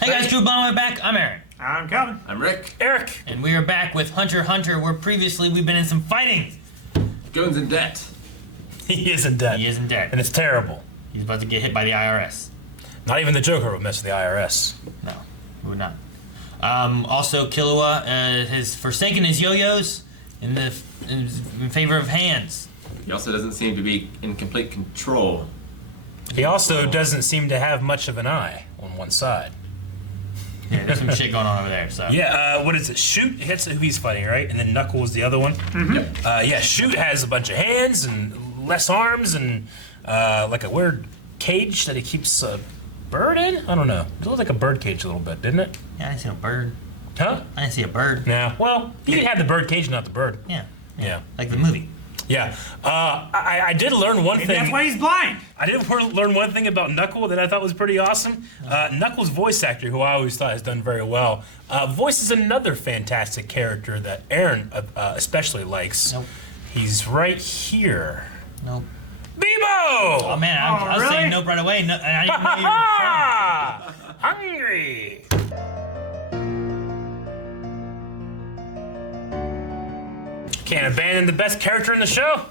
Hey guys, Drew Bond, we're back. I'm Aaron. I'm Calvin. I'm Rick. Eric. And we are back with Hunter x Hunter, where previously we've been in some fighting. Goon's in debt. He is in debt. He is in debt. And it's terrible. He's about to get hit by the IRS. Not even the Joker would mess with the IRS. No, he would not. Also, Killua has forsaken his yo-yos in favor of hands. He also doesn't seem to be in complete control. He also doesn't seem to have much of an eye on one side. Yeah, there's some shit going on over there. So Yeah, what is it? Shoot hits who he's fighting, right? And then Knuckles the other one. Mm-hmm. Yep. Yeah, Shoot has a bunch of hands and less arms and like a weird cage that he keeps a bird in? I don't know. It looked like a bird cage a little bit, didn't it? yeah, I didn't see a bird. Huh? I didn't see a bird. Yeah. Well, you can have the bird cage, not the bird. Yeah. Yeah. Like the movie. Yeah. I did learn one Maybe thing. that's why he's blind. I did learn one thing about Knuckle that I thought was pretty awesome. Knuckles' voice actor, who I always thought has done very well, voices another fantastic character that Aaron especially likes. Nope. He's right here. Nope. Bebo! Oh man, I was really? saying nope right away. No, and I didn't know you were trying. Hungry! Can't abandon the best character in the show?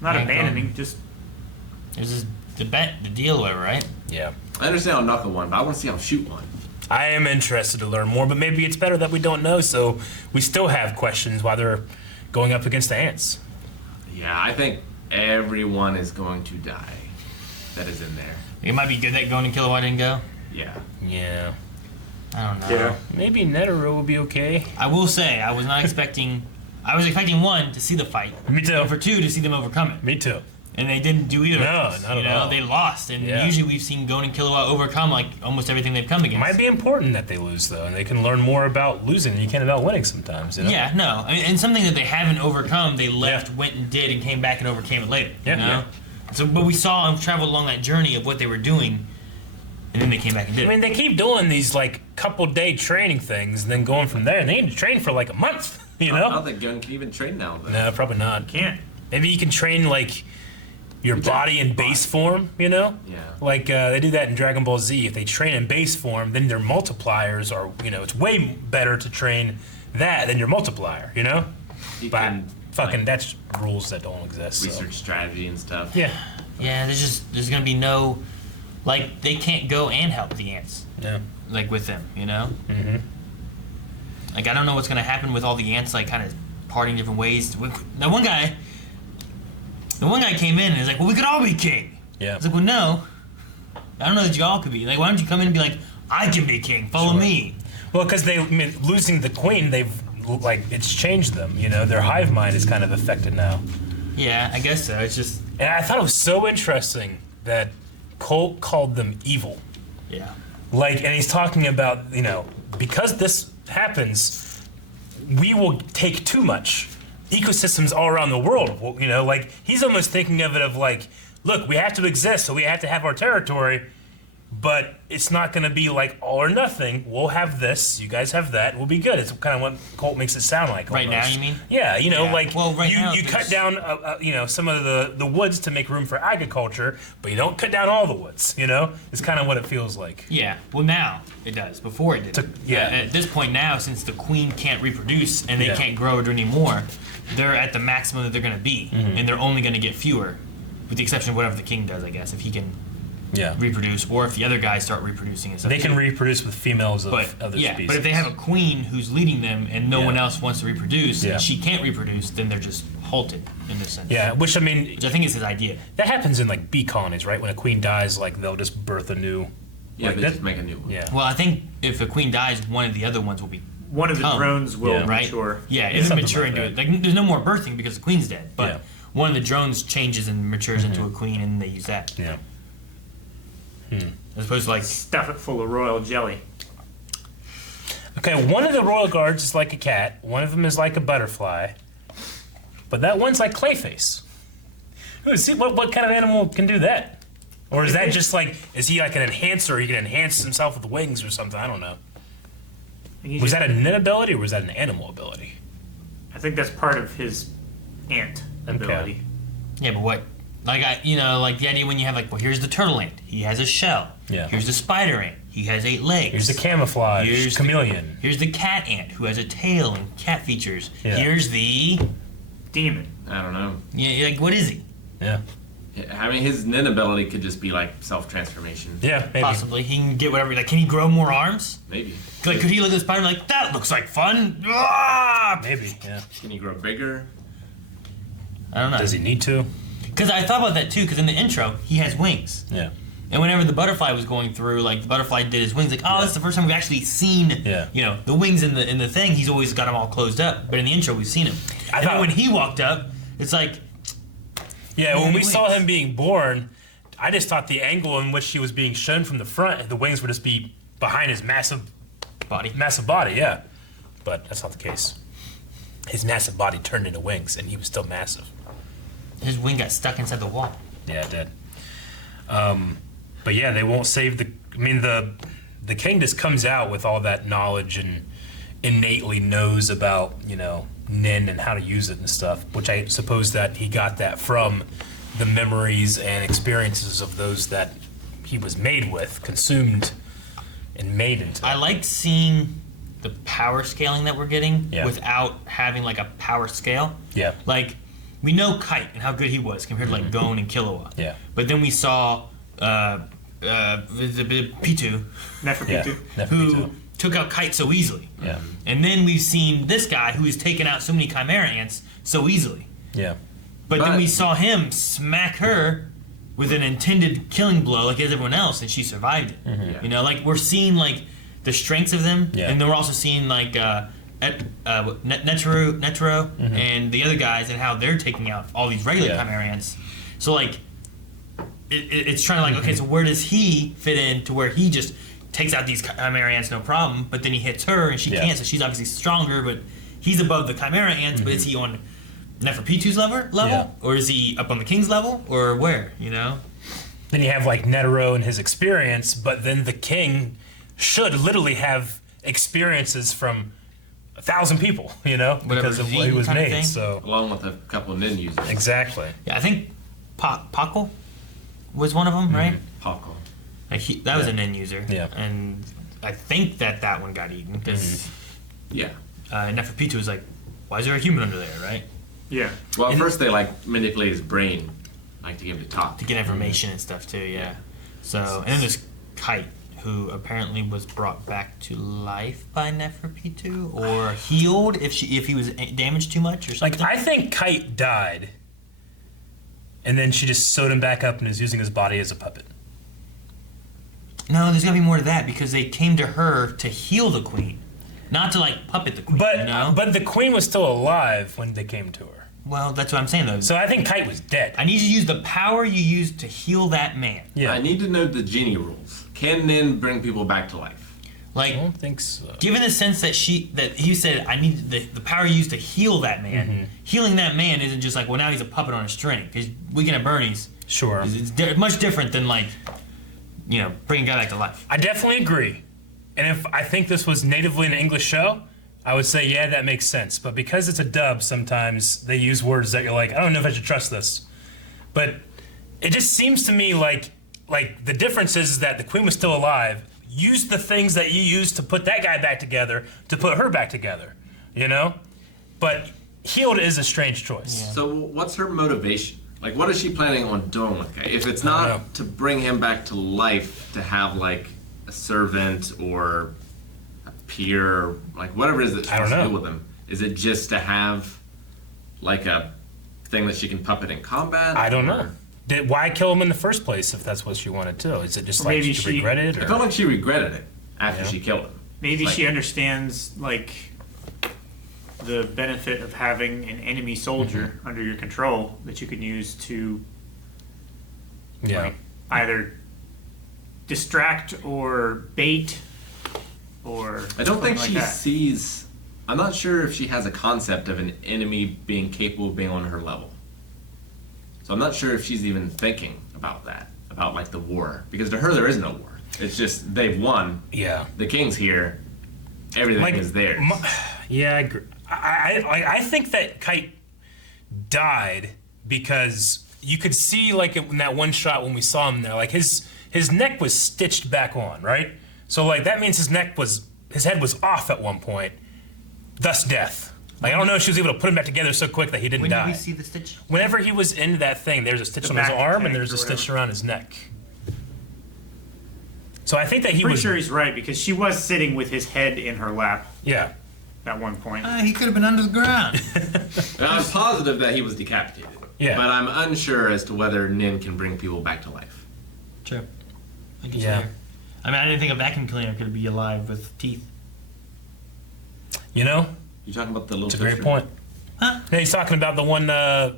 Not Yeah, abandoning, just There's this the deal or whatever, right? Yeah. I understand how Knuckle won, but I want to see how Shoot won. I am interested to learn more, but maybe it's better that we don't know, so we still have questions while they're going up against the ants. Yeah, I think everyone is going to die that is in there. It might be good that Gon and Killua didn't go. Yeah. Yeah. I don't know. yeah. Maybe Netero will be okay. I will say I was not expecting. I was expecting one to see the fight, Me too. and for two to see them overcome it, Me too. and they didn't do either. No, of those, not you at know, all. They lost, and Yeah. usually we've seen Gon and Killua overcome like almost everything they've come It against. might be important that they lose, though, and they can learn more about losing than you can about winning sometimes, you know? Yeah, no, I mean, and something that they haven't overcome, they left, went and did, and came back and overcame it later. Yeah, You know? yeah. So, but we saw them travel along that journey of what they were doing, and then they came back and did I mean, it. they keep doing these, like, couple-day training things and then going from there, and they need to train for, like, a month, you I know? don't think Goon can even train now. But No, probably not. Can't. Maybe you can train, like, your body in base form, you know? Yeah. Like, they do that in Dragon Ball Z. If they train in base form, then their multipliers are, you know, it's way better to train that than your multiplier, you know? You But can fucking, like, that's rules that don't exist. so. research strategy and stuff. Yeah. Yeah, there's gonna be no, like, they can't go and help the ants, Yeah. like, with them, you know? Mm-hmm. Like, I don't know what's gonna happen with all the ants, like, kind of parting different ways. The one guy came in and was like, well, we could all be king. Yeah. I was like, well, no. I don't know that you all could be. Like, why don't you come in and be like, I can be king, follow Sure. me. Well, because losing the queen, they've, like, it's changed them, you know? Their hive mind is kind of affected now. Yeah, I guess so. It's just, And I thought it was so interesting that Colt called them evil. yeah. Like, and he's talking about, you know, because this happens, we will take too much. Ecosystems all around the world, you know, like, he's almost thinking of it of like, look, we have to exist, so we have to have our territory, but it's not going to be like all or nothing. We'll have this, you guys have that, we'll be good. It's kind of what Colt makes it sound like. Right now, almost. you mean? Yeah, you know, Yeah. like, Well, right you, now you cut there's- down, you know, some of the woods to make room for agriculture, but you don't cut down all the woods, you know? It's kind of what it feels like. Yeah, well, now it does. Before it didn't. Yeah. At this point now, since the queen can't reproduce and they Yeah. can't grow it anymore, they're at the maximum that they're going to be, Mm-hmm. and they're only going to get fewer, with the exception of whatever the king does, I guess, if he can Yeah. reproduce, or if the other guys start reproducing and stuff. They can too. reproduce with females of But other yeah, species. but if they have a queen who's leading them and no Yeah. one else wants to reproduce, Yeah. and she can't reproduce, then they're just halted in this sense. Yeah, which I mean, Which I think is his idea. that happens in like bee colonies, right? When a queen dies, like they'll just birth a new. Yeah, like they that- just make a new one. Yeah. Well, I think if a queen dies, one of the other ones will be One of the Come. drones will Yeah. right. mature. Yeah, it's something mature like into that. it. Like, there's no more birthing because the queen's dead. But Yeah. one of the drones changes and matures into a queen, and they use that Yeah. as opposed to like. Stuff it full of royal jelly. Okay, one of the royal guards is like a cat. One of them is like a butterfly. But that one's like Clayface. See, what kind of animal can do that? Or is that just like, is he like an enhancer? He can enhance himself with wings or something? I don't know. He's Was just- that a net ability or was that an animal ability? I think that's part of his ant ability. Yeah, but what Like like the idea when you have like, well, here's the turtle ant. He has a shell. Yeah. Here's the spider ant. He has 8 legs. Here's the camouflage chameleon. Here's the cat ant who has a tail and cat features. Yeah. Here's the demon. I don't know. yeah, like what is he? Yeah. I mean, his nin ability could just be like self-transformation. Yeah, maybe. Possibly he can get whatever. Like, can he grow more arms? Maybe. Like, could he look at the spider like that? Looks like fun. Ah! Maybe, yeah. Can he grow bigger? I don't know. Does he need to? Because I thought about that too. Because in the intro, he has wings. Yeah. And whenever the butterfly was going through, like the butterfly did his wings, like, oh, this is the first time we've actually seen, the wings in the thing. He's always got them all closed up, but in the intro we've seen him. And then when he walked up, it's like, yeah, when we saw him being born, I just thought the angle in which he was being shown from the front, the wings would just be behind his massive body. Yeah, but that's not the case. His massive body turned into wings, and he was still massive. His wing got stuck inside the wall. Yeah, it did. But yeah, they won't save the. I mean, the king just comes out with all that knowledge and innately knows about Nin and how to use it and stuff. Which I suppose that he got that from the memories and experiences of those that he was made with, consumed, and made into. I like seeing the power scaling that we're getting Yeah. without having like a power scale. Yeah. Like, we know Kite and how good he was compared to like Gon and Killua. Yeah. But then we saw Pitu, Neferpitu. who took out Kite so easily. Yeah. And then we've seen this guy who has taken out so many Chimera ants so easily. Yeah. But then we saw him smack her with an intended killing blow like as everyone else, and she survived it. Yeah. You know, like we're seeing like the strengths of them, Yeah. and then we're also seeing like Netero and the other guys and how they're taking out all these regular Chimera ants. So like, it's trying to like, okay, so where does he fit in to where he just takes out these Chimera ants no problem, but then he hits her and she can't, so she's obviously stronger, but he's above the Chimera ants, but is he on Neferpitu's level? Or is he up on the king's level? Or where, Then you have like Netero and his experience, but then the king should literally have experiences from 1,000 people, because of what he was made. So Along with a couple of nin users. exactly. Yeah, I think Paco was one of them, right? Paco. Like that was an end user. Yeah. And I think that one got eaten because Yeah. Neferpitu was like, why is there a human under there, right? Yeah. Well, at first they like manipulate his brain, like to get him to talk. To get information and stuff too, yeah. So, and then there's Kite, who apparently was brought back to life by Neferpitu or healed if he was damaged too much or something. Like, I think Kite died, and then she just sewed him back up and is using his body as a puppet. No, there's gotta be more to that because they came to her to heal the queen, not to like puppet the queen. But the queen was still alive when they came to her. Well, that's what I'm saying though. So I think Kite was dead. I need you to use the power you used to heal that man. Yeah. I need to know the genie rules. Can Nin bring people back to life? Like, I don't think so. given the sense that he said, I need the power you used to heal that man. Healing that man isn't just like, well, now he's a puppet on a string. Because Weekend at Bernie's, Sure. it's much different than like, bringing a guy back to life. I definitely agree. And if I think this was natively an English show, I would say, yeah, that makes sense. But because it's a dub, sometimes they use words that you're like, I don't know if I should trust this. But it just seems to me like the difference is that the queen was still alive. Use the things that you used to put that guy back together to put her back together, But healed is a strange choice. Yeah. So what's her motivation? Like, what is she planning on doing with Guy? If it's not to bring him back to life, to have like a servant or a peer, like whatever it is that she wants to do with him, is it just to have like a thing that she can puppet in combat? I don't know. Why kill him in the first place if that's what she wanted to? Is it just like maybe she regretted it? I felt like she regretted it after she killed him. Maybe Like- she understands like the benefit of having an enemy soldier under your control that you can use to like either distract or bait or I don't think something she like that. sees. I'm not sure if she has a concept of an enemy being capable of being on her level. So I'm not sure if she's even thinking about that, about like the war, because to her there is no war. It's just they've won. Yeah. The king's here. Everything is theirs. Yeah, I agree. I think that Kite died because you could see like in that one shot when we saw him there, like his neck was stitched back on, right? So like that means his head was off at one point, thus death. Like I don't know if she was able to put him back together so quick that he didn't die. When did we see the stitch? Whenever he was in that thing, there's a stitch on his arm and there's a stitch around his neck. So I think that he was. Pretty sure he's right because she was sitting with his head in her lap. Yeah. At one point. He could have been under the ground. I'm positive that he was decapitated. Yeah. But I'm unsure as to whether Nin can bring people back to life. True. I guess I mean, I didn't think a vacuum cleaner could be alive with teeth. You know? You talking about the little? It's a great point. Huh? Yeah, he's talking about the one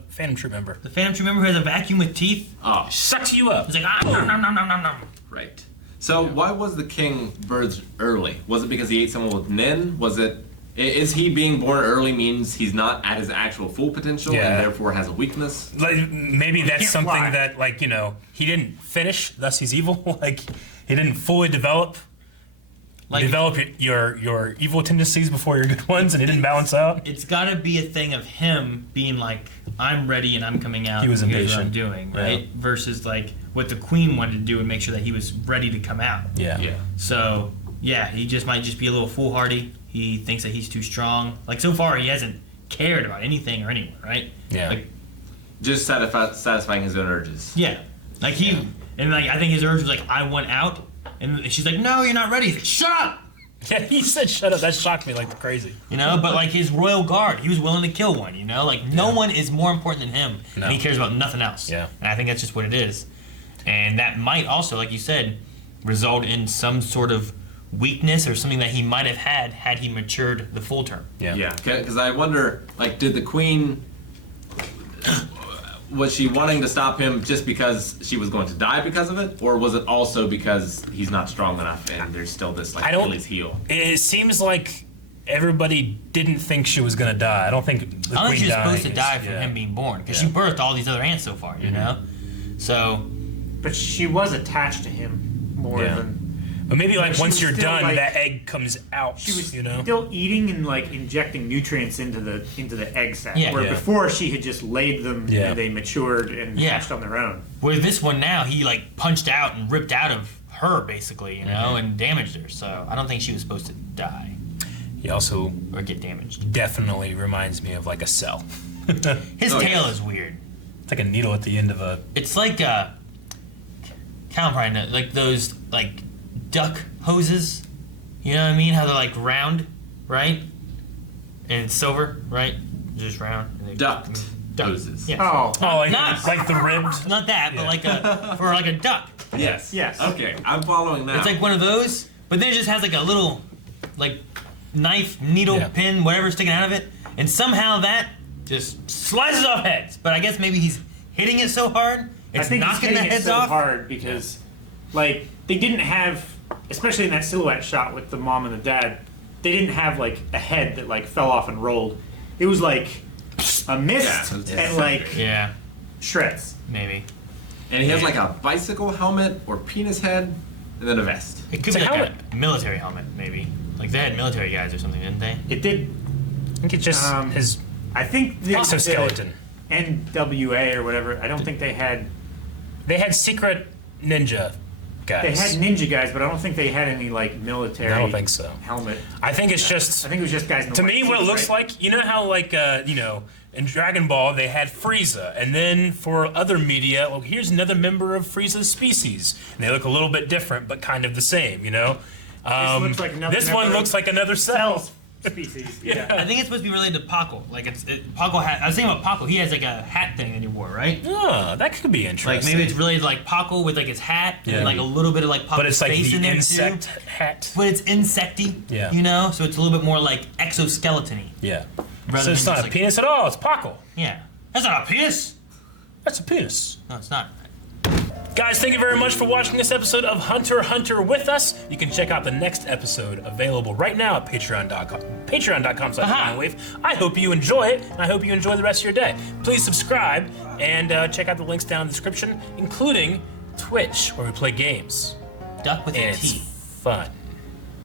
Phantom Troop member. The Phantom Troop member who has a vacuum with teeth? Oh. Sucks you up. He's like, nom, nom, nom, nom, nom, nom. Right. So why was the king birthed early? Was it because he ate someone with Nin? Was it? Is he being born early means he's not at his actual full potential and therefore has a weakness? Like maybe that's something that like he didn't finish, thus he's evil. Like he didn't fully develop. Like, develop your evil tendencies before your good ones, and it didn't balance out. It's got to be a thing of him being like, I'm ready and I'm coming out. He was and here's what I'm impatient. doing, right? Yeah. Versus like what the queen wanted to do and make sure that he was ready to come out. Yeah. So yeah, he might just be a little foolhardy. He thinks that he's too strong. Like so far, he hasn't cared about anything or anyone, right? Yeah. Like, just satisfying his own urges. Yeah. Like and like I think his urge was like, I want out. And she's like, no, you're not ready. He's like, shut up! Yeah, he said shut up. That shocked me like crazy. But like his royal guard, he was willing to kill one, Like no one is more important than him. No. And he cares about nothing else. Yeah. And I think that's just what it is. And that might also, like you said, result in some sort of weakness or something that he might have had he matured the full term. Yeah. Yeah, because I wonder, like, did the queen... Was she wanting to stop him just because she was going to die because of it? Or was it also because he's not strong enough and there's still this, like, Achilles heel? It seems like everybody didn't think she was going to die. I don't think the I don't think she was supposed to die from yeah. him being born. Because she birthed all these other ants so far, you know? So... But she was attached to him more than... But maybe like once you're done, like, that egg comes out. She was still eating and like injecting nutrients into the egg sac. Yeah. Where before she had just laid them and they matured and hatched on their own. Where this one now, he like punched out and ripped out of her basically, and damaged her. So I don't think she was supposed to die. He also or get damaged. Definitely reminds me of like a cell. His tail is weird. It's like a needle at the end of a. It's like Cal probably knows, like those like duck hoses. You know what I mean? How they're like round, right? And silver, right? Just round. And duck hoses. Yeah. Oh, like the ribbed. Not that, but like for like a duck. Yes. Yes. Okay, I'm following now. It's like one of those, but then it just has like a little, like knife, needle, pin, whatever sticking out of it, and somehow that just slices off heads. But I guess maybe he's hitting it so hard, it's knocking the heads off. Hard because, like, they didn't have, especially in that silhouette shot with the mom and the dad, they didn't have like a head that like fell off and rolled. It was like a mist and like shreds. Maybe. And he has like a bicycle helmet or penis head, and then a vest. It could be like a military helmet, maybe. Like they had military guys or something, didn't they? It did. I think it's just his. I think the exoskeleton. NWA or whatever. I don't think they had. They had secret ninja guys. They had ninja guys, but I don't think they had any like military. I don't think so. Helmet. I think it's just. I think it was just guys. In to me, what it looks right? like, you know how like in Dragon Ball they had Frieza, and then for other media, well, here's another member of Frieza's species, and they look a little bit different, but kind of the same, This one looks like another cell. Species. Yeah. I think it's supposed to be related to Paco. Like Paco had. I was thinking about Paco. He has like a hat thing that he wore, right? Oh, that could be interesting. Like maybe it's related to like Paco with like his hat and like a little bit of like Paco's but it's like face the in there insect too. hat. But it's insecty. Yeah. So it's a little bit more like exoskeleton-y. Yeah. So it's not a penis at all. It's Paco. Yeah. That's not a penis. That's a penis. No, it's not. Guys, thank you very much for watching this episode of Hunter x Hunter with us. You can check out the next episode available right now at patreon.com/mindwave. I hope you enjoy it, and I hope you enjoy the rest of your day. Please subscribe and check out the links down in the description, including Twitch, where we play games. Duck with and a T. It's fun.